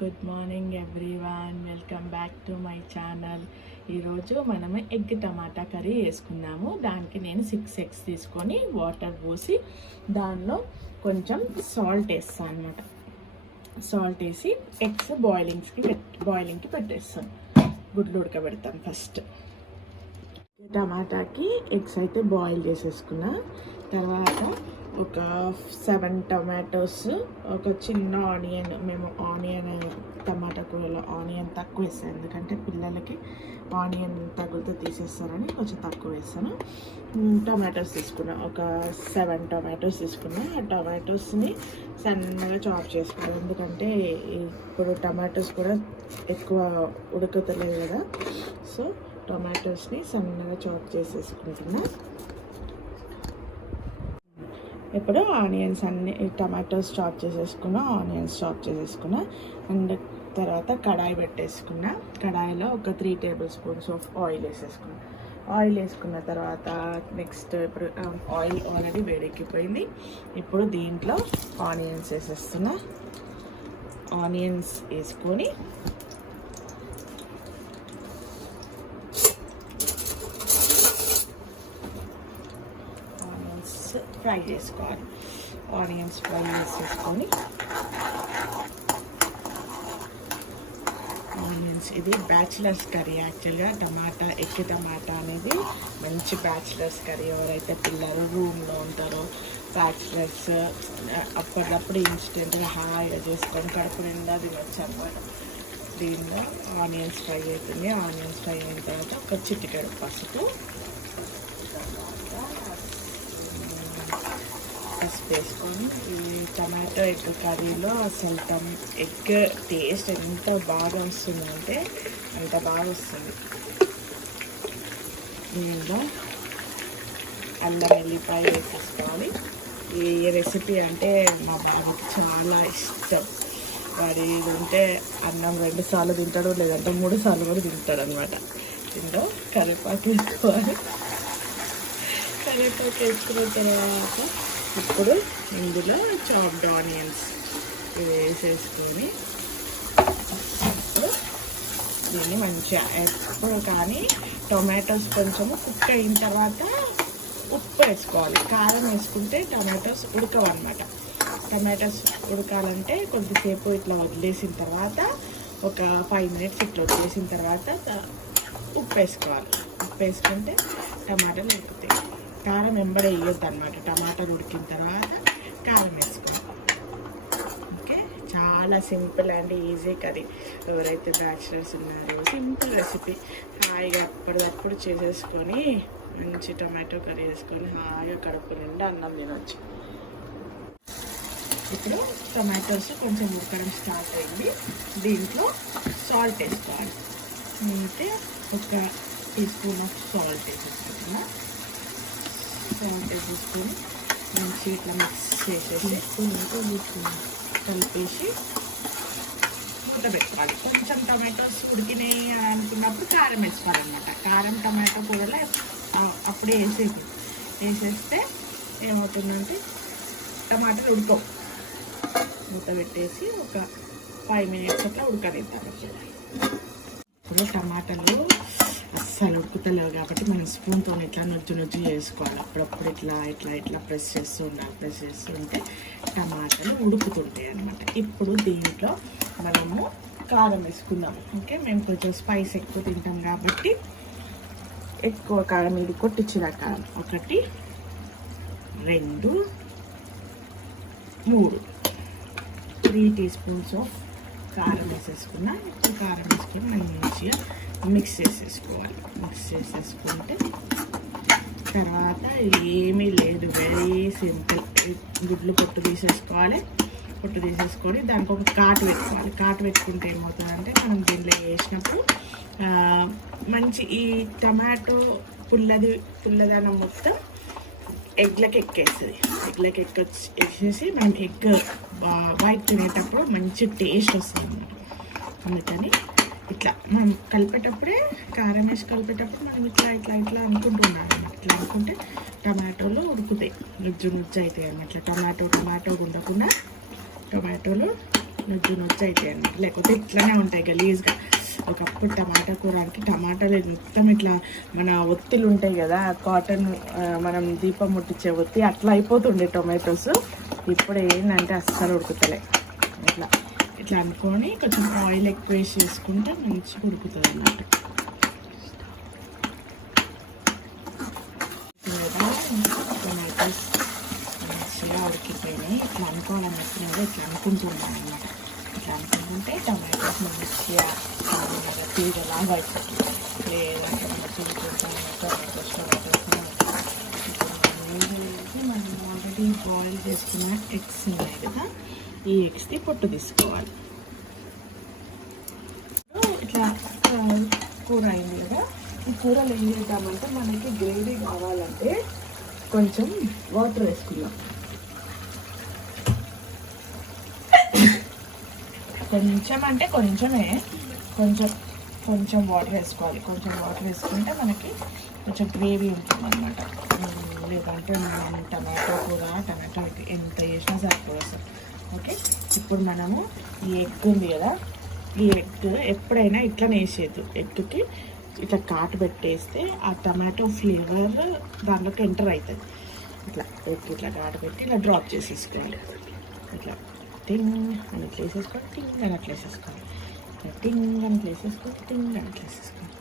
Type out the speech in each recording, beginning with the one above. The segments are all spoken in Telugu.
Good morning everyone, welcome back to my channel. ఈరోజు మనము ఎగ్ టమాటా కర్రీ వేసుకుందాము. దానికి నేను 6 eggs తీసుకొని వాటర్ పోసి దానిలో కొంచెం సాల్ట్ వేస్తాను అనమాట. సాల్ట్ వేసి ఎగ్స్ బాయిలింగ్కి పెట్టేస్తాను. గుడ్లు ఉడకబెడతాను. ఫస్ట్ టమాటాకి ఎగ్స్ అయితే బాయిల్ చేసేసుకున్నా. తర్వాత ఒక 7 tomatoes, ఒక చిన్న ఆనియన్. మేము టమాటా కూరలో ఆనియన్ తక్కువ వేస్తాను, ఎందుకంటే పిల్లలకి ఆనియన్ తగులుతో తీసేస్తారని కొంచెం తక్కువ వేస్తాను. టమాటోస్ తీసుకున్నా, ఒక 7 tomatoes తీసుకున్నా. ఆ టమాటోస్ని సన్నగా చాప్ చేసుకున్నాను, ఎందుకంటే ఇప్పుడు టమాటోస్ కూడా ఎక్కువ ఉడకతలేదు కదా. సో టొమాటోస్ని సన్నగా చాప్ చేసేసుకుంటున్నా. ఇప్పుడు ఆనియన్స్ టమాటోస్ చాప్ చేసేసుకున్నా, ఆనియన్స్ చాప్ చేసేసుకున్నా. అండ్ తర్వాత కడాయి పెట్టేసుకున్నా. కడాయిలో ఒక 3 tablespoons ఆఫ్ ఆయిల్ వేసేసుకున్నా. ఆయిల్ వేసుకున్న తర్వాత నెక్స్ట్ ఇప్పుడు ఆయిల్ ఆల్రెడీ వేడెక్కిపోయింది. ఇప్పుడు దీంట్లో ఆనియన్స్ వేసేస్తున్నా. ఆనియన్స్ వేసుకొని ఫ్రై చేసుకోవాలి. ఆనియన్స్ ఫ్రై చేసేసుకొని ఇది బ్యాచిలర్స్ కర్రీ. యాక్చువల్గా ఎగ్ టమాటా అనేది మంచి బ్యాచిలర్స్ కర్రీ. ఎవరైతే పిల్లలు రూమ్లో ఉంటారో బ్యాచిలర్స్ అప్పటికప్పుడు ఇన్స్టెంట్గా హాయిగా చేసుకొని కడుపు నిండా తినొచ్చు అన్నమాట. దీనిలో ఆనియన్స్ ఫ్రై అవుతుంది. ఆనియన్స్ ఫ్రై అయిన తర్వాత ఒక చిటికెడు పసుపు వేసుకొని ఈ టమాటో ఎగ్ కర్రీలో అసలు ఎగ్ టేస్ట్ ఎంత బాగా వస్తుందంటే అంత బాగా వస్తుంది. దీనిలో అల్లం వెల్లిపాయ వేసేసుకోవాలి. ఈ రెసిపీ అంటే మా బాబుకి చాలా ఇష్టం. వాడు ఇది ఉంటే అన్నం 2 సార్లు తింటాడు, లేదంటే 3 సార్లు కూడా తింటాడు అనమాట. దీంట్లో కరివేపాకు వేసుకోవాలి. కరివేపాకు వేసుకున్న తర్వాత ఇప్పుడు ఇందులో చాప్డ్ ఆనియన్స్ వేసేసుకొని దీన్ని మంచిగా ఎప్పుడు కానీ టొమాటోస్ కొంచెము కుక్ అయిన తర్వాత ఉప్పు వేసుకోవాలి. కారం వేసుకుంటే టమాటోస్ ఉడకవు అనమాట. టమాటోస్ ఉడకాలంటే కొద్దిసేపు ఇట్లా వదిలేసిన తర్వాత ఒక 5 minutes ఇట్లా వదిలేసిన తర్వాత ఉప్పు వేసుకోవాలి. ఉప్పు వేసుకుంటే టమాటాలు ఉడుకుతాయి. కారం వెంబడి వేయొద్దు అనమాట. టమాటాలు ఉడికిన తర్వాత కారం వేసుకోవాలి. ఓకే, చాలా సింపుల్ అండ్ ఈజీ కర్రీ. ఎవరైతే బ్యాచిలర్స్ ఉన్నారో సింపుల్ రెసిపీ. హాయిగా అప్పటికప్పుడు చేసేసుకొని మంచి టమాటో కర్రీ వేసుకొని హాయిగా కడుపు నిండా అన్నం తినొచ్చు. ఇప్పుడు టమాటోస్ కొంచెం ఉడకడం స్టార్ట్ అయింది. దీంట్లో సాల్ట్ వేసుకోవాలి. అయితే ఒక teaspoon ఆఫ్ సాల్ట్ వేసేసుకుంటున్నా. సాల్ట్ వేసేసుకొని మంచి ఇట్లా మిక్స్ చేసేసి కలిపేసి మూత పెట్టుకోవాలి. కొంచెం టమాటోస్ ఉడికినాయి అనుకున్నప్పుడు కారం వేసుకోవాలన్నమాట. కారం టమాటో కూరలో అప్పుడే వేసేస్తే ఏమవుతుందంటే టమాటాలు ఉడకవు. మూత పెట్టేసి ఒక 5 minutes అట్లా ఉడకనిద్దాం. ఇప్పుడు టమాటాలు అస్సలు ఉడుకుతలేవు కాబట్టి మనం స్పూన్తో ఇట్లా నొజ్జు చేసుకోవాలి. అప్పుడప్పుడు ఇట్లా ప్రెస్ చేస్తూ ఉండాలి. ప్రెస్ చేస్తూ ఉంటే టమాటాలు ఉడుకుతుంటాయి అన్నమాట. ఇప్పుడు దీంట్లో మనము కారం వేసుకుందాం. ఓకే, మేము కొంచెం స్పైస్ ఎక్కువ తింటాం కాబట్టి ఎక్కువ కారం, ఇది కొట్టించిన కారం 1 2 3 3 teaspoons ఆఫ్ కారం వేసేసుకున్నా. ఇప్పుడు కారం వేసుకొని మనం మంచిగా మిక్స్ చేసేసుకోవాలి. మిక్స్ చేసేసుకుంటే తర్వాత ఏమీ లేదు, వెరీ సింపుల్. గుడ్లు పొట్టు తీసేసుకోవాలి. పొట్టు తీసేసుకొని దానికి ఒక కాటు పెట్టుకోవాలి. కాటు పెట్టుకుంటే ఏమవుతుందంటే మనం దీంట్లో వేసినప్పుడు మంచి ఈ టమాటో పుల్లదనం మొత్తం ఎగ్లకి ఎక్కేస్తుంది. ఎగ్లకి ఎక్కేసి మనం ఎగ్ వైట్ తినేటప్పుడు మంచి టేస్ట్ వస్తుంది అన్నమాట. అందుకని ఇట్లా మనం కలిపేటప్పుడే కారం వేసి కలిపేటప్పుడు మనం ఇట్లా అనుకుంటున్నాను. ఇట్లా అనుకుంటే టమాటోలు ఉడుకుతాయి, నుజ్జు అవుతాయి అన్నమాట. టమాటో ఉండకుండా టొమాటోలు నొజ్జు నొజ్జు అవుతాయి అన్నమాట, లేకపోతే ఇట్లానే ఉంటాయి గలీజ్గా. ఒకప్పుడు టమాటా కూర అంటే టమాటాలు మొత్తం ఇట్లా మన ఒత్తిలు ఉంటాయి కదా, కాటన్ మనం దీపం ముట్టించే ఒత్తి, అట్లా అయిపోతుండే టొమాటోస్. ఇప్పుడు ఏంటంటే అస్సలు ఉడుకుతలే. ఇట్లా ఇట్లా అనుకొని కొంచెం ఆయిల్ ఎక్కువ వేసి చేసుకుంటే మంచిగా ఉడుకుతుంది అన్నమాట. టొమాటోస్ మంచిగా ఉడికిపోయినాయి. ఇట్లా అనుకోవాలన్నట్టుగా ఇట్లా అనుకుంటున్నాను అన్నమాట. ఇట్లా అనుకుంటుంటే టొమాటోస్ మంచిగా తీగలాగా అయిపోతుంది. లేదంటే టొమాటోస్ మనం ఆల్రెడీ బాయిల్ చేసుకున్న ఎగ్స్ ఉన్నాయి కదా, ఈ ఎగ్స్ని పొట్టు తీసుకోవాలి. ఇట్లా కూర అయింది కదా, ఈ కూరలు ఏం చేద్దామంటే మనకి గ్రేవీ కావాలంటే కొంచెం వాటర్ వేసుకుందాం. కొంచెం అంటే కొంచెమే, కొంచెం వాటర్ వేసుకోవాలి. కొంచెం వాటర్ వేసుకుంటే మనకి కొంచెం గ్రేవీ ఉంటుంది అన్నమాట. లేదంటే మనం టమాటో కూర టమాటో ఎంత చేసినా సరిపోదు అసలు. ఓకే, ఇప్పుడు మనము ఈ ఎగ్ ఉంది కదా, ఈ ఎగ్ ఎప్పుడైనా ఇట్లా వేసేది, ఎగ్కి ఇట్లా కాటు పెట్టేస్తే ఆ టమాటో ఫ్లేవర్ దాంట్లోకి ఎంటర్ అవుతుంది. ఇట్లా ఎగ్ ఇట్లా కాటు పెట్టి ఇలా డ్రాప్ చేసేసుకోవాలి. ఇట్లా టింగ్ అని ఇట్లా వేసేసుకోవాలి, టింగ్ అని అట్లా వేసేసుకోవాలి, టింగ్ అని ఇట్లా వేసేసుకోవాలి, టింగ్ అని ఇట్లా వేసేసుకోవాలి,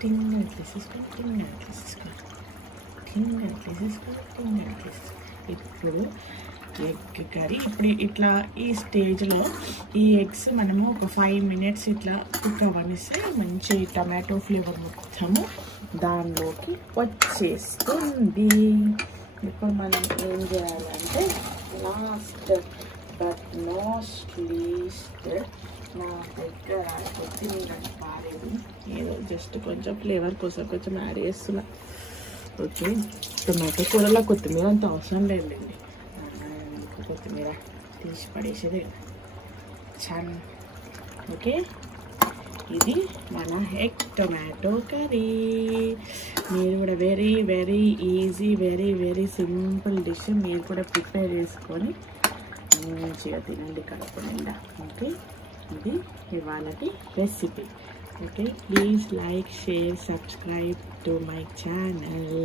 టింగ్ అని ఇట్లా వేసేసుకోవాలి, టింగ్ అని ఇట్లా వేసేసుకోవాలి, టింగ్ అని ఇట్లా వేసేసుకోవాలి, టింగ్ అని ఇట్లా వేసేసుకోవాలి. ఇప్పుడు ఎగ్ కర్రీ ఇప్పుడు ఇట్లా ఈ స్టేజ్లో ఈ ఎగ్స్ మనము ఒక 5 minutes ఇట్లా కుక్ అవ్వనిస్తే మంచి టమాటో ఫ్లేవర్ మొత్తము దానిలోకి వచ్చేస్తుంది. ఇప్పుడు మనం ఏం చేయాలంటే లాస్ట్ బట్ నాట్ లీస్ట్ నా దగ్గర కొత్తిమీర పారేది, ఏదో జస్ట్ కొంచెం ఫ్లేవర్ కోసం కొంచెం యాడ్ చేస్తున్నా. ఓకే, టొమాటో కూరలో కొత్తిమీర అంత అవసరం లేదండి, కొత్తిమీర తీసి పడేసేదే చాలు. ఓకే, ఇది మన ఎగ్ టొమాటో కర్రీ. మీరు కూడా very very easy, very very simple dish. మీరు కూడా ప్రిపేర్ చేసుకొని మంచిగా తినండి కడుపు నిండా. ఓకే, ఇది ఇవాళటి recipe. Okay, please like, share, subscribe to my channel.